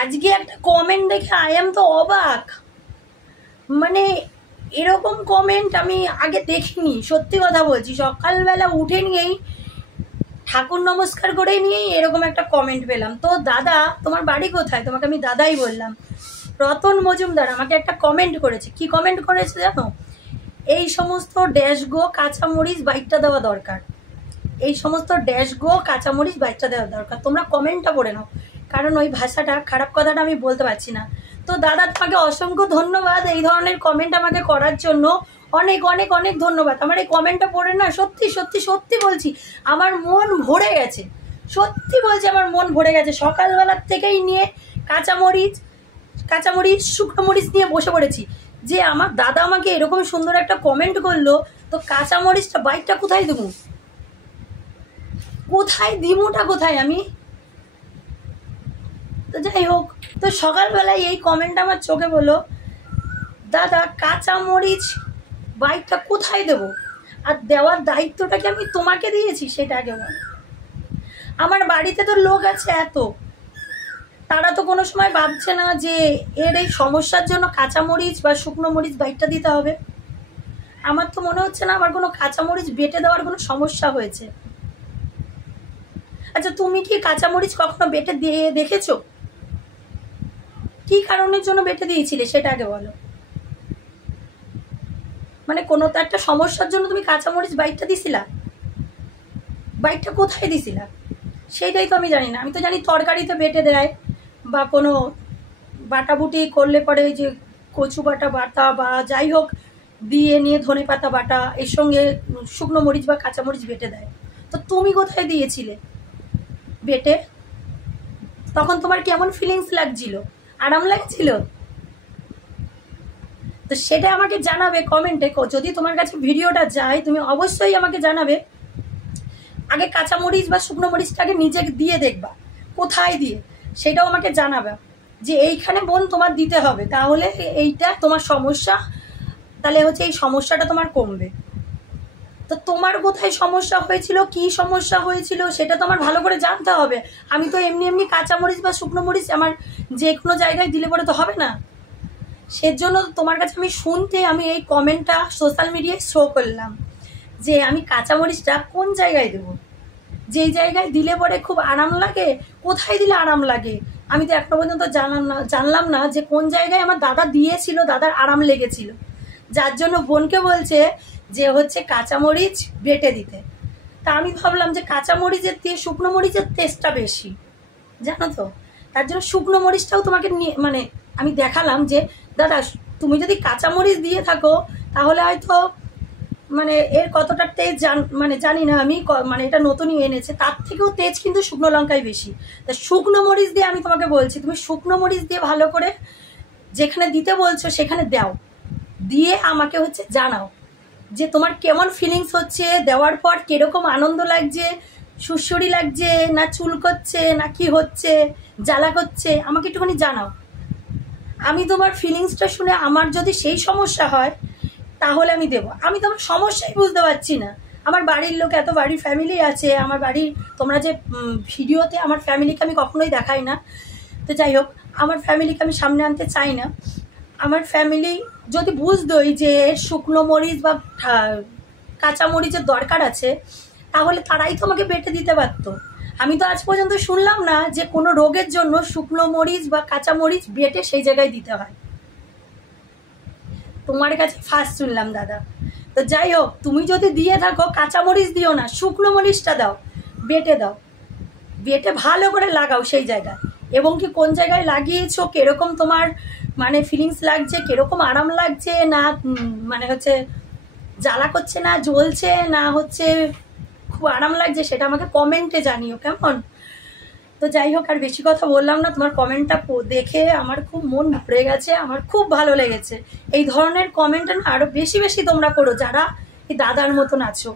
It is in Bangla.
আজকে একটা কমেন্ট দেখে আই এম তো অবাক, মানে এরকম কমেন্ট আমি আগে দেখিনি। সত্যি কথা বলছি, সকালবেলা উঠে নিয়েই ঠাকুর নমস্কার করে নিয়েই এরকম একটা কমেন্ট পেলাম। তো দাদা, তোমার বাড়ি কোথায়? তোমাকে আমি দাদাই বললাম। রতন মজুমদার আমাকে একটা কমেন্ট করেছে। কি কমেন্ট করেছে জানো? এই সমস্ত ড্যাশ গো কাঁচামরিচ বাইকটা দেওয়া দরকার, এই সমস্ত ড্যাশ গো কাঁচামরিচ বাইকটা দেওয়া দরকার। তোমরা কমেন্টটা পড়ে নাও, কারণ ওই ভাষাটা, খারাপ কথাটা আমি বলতে পারছি না। তো দাদা, তোমাকে অসংখ্য ধন্যবাদ এই ধরনের কমেন্ট আমাকে করার জন্য। অনেক অনেক অনেক ধন্যবাদ। আমার এই কমেন্টটা পড়ে না সত্যি সত্যি সত্যি বলছি আমার মন ভরে গেছে। সত্যি বলছি আমার মন ভরে গেছে। সকালবেলার থেকেই নিয়ে কাঁচামরিচ শুকনো মরিচ নিয়ে বসে পড়েছি। যে আমার দাদা আমাকে এরকম সুন্দর একটা কমেন্ট করলো, তো কাঁচামরিচটা বাইকটা কোথায় দেবো, কোথায় দিমুটা কোথায় আমি? তো যাই হোক, তো সকালবেলায় এই কমেন্টটা আমার চোখে বললো, দাদা কাঁচামরিচ বাইকটা কোথায় দেব, আর দেওয়ার দায়িত্বটা কি আমি তোমাকে দিয়েছি সেটা আগে বল। আমার বাড়িতে তো লোক আছে এত, তারা তো কোনো সময় ভাবছে না যে এর এই সমস্যার জন্য কাঁচামরিচ বা শুকনো মরিচ বাইকটা দিতে হবে। আমার তো মনে হচ্ছে না আমার কোনো কাঁচামরিচ বেটে দেওয়ার কোনো সমস্যা হয়েছে। আচ্ছা, তুমি কি কাঁচামরিচ কখনো বেটে দিয়ে দেখেছো? কি কারণের জন্য বেটে দিয়েছিলে সেটা আগে বলো। মানে কোনো তো একটা সমস্যার জন্য তুমি কাঁচামরিচ বাইকটা দিছিলা, বাইকটা কোথায় দিছিলা সেইটাই তো আমি জানি না। আমি তো জানি তরকারিতে বেটে দেয়, বা কোনো বাটাবুটি করলে পরে যে কচু বাটা বা যাই হোক দিয়ে নিয়ে ধনে পাতা বাটা এর সঙ্গে শুকনো মরিচ বা কাঁচামরিচ বেটে দেয়। তো তুমি কোথায় দিয়েছিলে বেটে? তখন তোমার কেমন ফিলিংস লাগছিল? আরাম লাগছিল? তো সেটা আমাকে জানাবে কমেন্টে। যদি তোমার কাছে ভিডিওটা যায় তুমি অবশ্যই আমাকে জানাবে। আগে কাঁচামরিচ বা শুকনো মরিচটাকে নিজে দিয়ে দেখবা কোথায় দিয়ে, সেটাও আমাকে জানাবে যে এইখানে বোন তোমার দিতে হবে, তাহলে এইটা তোমার সমস্যা, তাহলে হচ্ছে এই সমস্যাটা তোমার কমবে। তো তোমার কোথায় সমস্যা হয়েছিল, কি সমস্যা হয়েছিল সেটা তো আমার ভালো করে জানতে হবে। আমি তো এমনি এমনি কাঁচামরিচ বা শুকনো মরিচ আমার যে কোনো জায়গায় দিলে পরে তো হবে না। সেজন্য তোমার কাছে আমি শুনতে আমি এই কমেন্টটা সোশ্যাল মিডিয়ায় শো করলাম যে আমি কাঁচামরিচটা কোন জায়গায় দেবো, যেই জায়গায় দিলে পরে খুব আরাম লাগে, কোথায় দিলে আরাম লাগে। আমি তো এখনো পর্যন্ত জানলাম না যে কোন জায়গায় আমার দাদা দিয়েছিল, দাদার আরাম লেগেছিল, যার জন্য বোনকে বলছে যে হচ্ছে কাঁচামরিচ বেটে দিতে। তা আমি ভাবলাম যে কাঁচামরিচের দিয়ে শুকনো মরিচের টেস্টটা বেশি, জানো তো। তার জন্য শুকনো মরিচটাও তোমাকে মানে আমি দেখালাম যে দাদা তুমি যদি কাঁচামরিচ দিয়ে থাকো তাহলে হয়তো মানে এর কতটা তেজ জানি না আমি, মানে এটা নতুনই এনেছে, তার থেকেও তেজ কিন্তু শুকনো লঙ্কায় বেশি। তা শুকনো মরিচ দিয়ে আমি তোমাকে বলছি, তুমি শুকনো মরিচ দিয়ে ভালো করে যেখানে দিতে বলছো সেখানে দাও, দিয়ে আমাকে হচ্ছে জানাও যে তোমার কেমন ফিলিংস হচ্ছে, দেওয়ার পর কিরকম আনন্দ লাগছে, সুরসুরি লাগছে না চুল করছে না কি হচ্ছে, জ্বালা করছে, আমাকে একটুখানি জানাও। আমি তোমার ফিলিংসটা শুনে আমার যদি সেই সমস্যা হয় তাহলে আমি দেবো। আমি তো আমার সমস্যাই বুঝতে পারছি না। আমার বাড়ির লোক এত, বাড়ির ফ্যামিলি আছে, আমার বাড়ির, তোমরা যে ভিডিওতে আমার ফ্যামিলিকে আমি কখনোই দেখাই না, তো যাই হোক আমার ফ্যামিলিকে আমি সামনে আনতে চাই না। আমার ফ্যামিলি যদি বুঝতোই যে শুকনো মরিচ বা কাঁচা মরিচের দরকার আছে তাহলে তারাই তো আমাকে বেটে দিতে পারতো। আমি তো আজ পর্যন্ত শুনলাম না যে কোনো রোগের জন্য শুকনো মরিচ বা কাঁচা মরিচ বেটে সেই জায়গায় দিতে হয়। তোমার কাছে ফার্স্ট শুনলাম দাদা। তো যাই হোক, তুমি যদি দিয়ে থাকো কাঁচামরিচ দিও না, শুকনো মরিচটা দাও, বেটে দাও, বেটে ভালো করে লাগাও সেই জায়গায়, এবং কি কোন জায়গায় লাগিয়েছো, কিরকম তোমার মানে ফিলিংস লাগছে, কিরকম আরাম লাগছে, না মানে হচ্ছে জ্বালা করছে না জ্বলছে না হচ্ছে খুব আরাম লাগছে, সেটা আমাকে কমেন্টে জানিও কেমন। তো যাই হোক, আর বেশি কথা বললাম না। তোমার কমেন্টটা দেখে আমার খুব মন ভরে গেছে, আমার খুব ভালো লেগেছে। এই ধরনের কমেন্ট না আরো বেশি বেশি তোমরা করো যারা এই দাদার মতন আছো।